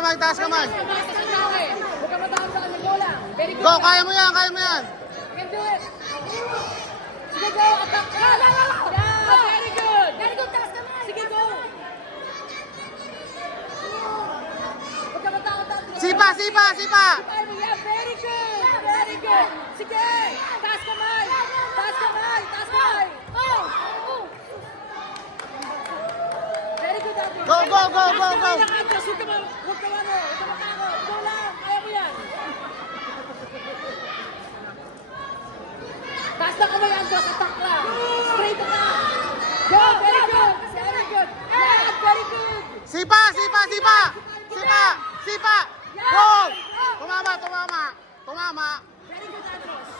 kamay, taas kamay. Huwag ka matawag sa kanya, go lang. Very good. Go, kaya mo yan, kaya mo yan. You can do it. Sige, go. Attack ka. Yeah, very good. Very good, taas kamay. Sige, go. Huwag ka matawag sa kanya. Sipa, sipa, sipa. Yeah, very good. Very good. Sige, taas kamay. Taas kamay, taas kamay. Very good, Ate. Go, go, go, go, go. Huwag ka matakot. Go lang, kaya mo yan. Taas na kamay, Andros. Attack lang. Straight attack. Go, very good. Very good. Yeah, very good. Sipa, sipa, sipa. Sipa, sipa. Go. Tumama, tumama. Tumama. Very good, Andros.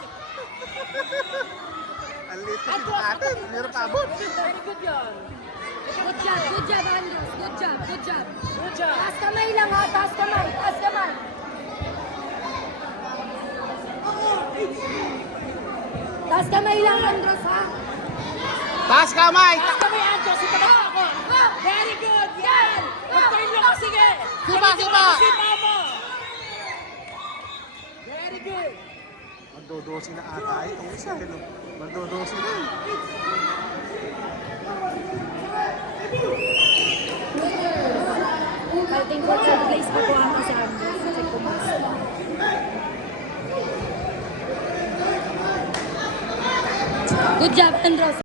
Ang liit kasi ng atin. Hirap abot. Very good yun. Good job, Andres. Good job. Good job. Taas kamay lang ha, taas kamay. Taas kamay lang, Andres ha. Taas kamay. Taas kamay, Andros. Ipatak ako. Very good. Yan. Magtayin nyo ka, sige. Sipa, sipa. Sipa mo. Very good. Magdodosi na ata ito. Isa, magdodosi na. Fighting for third place ako ako si Andres. Check ko mas. Good job, Andres.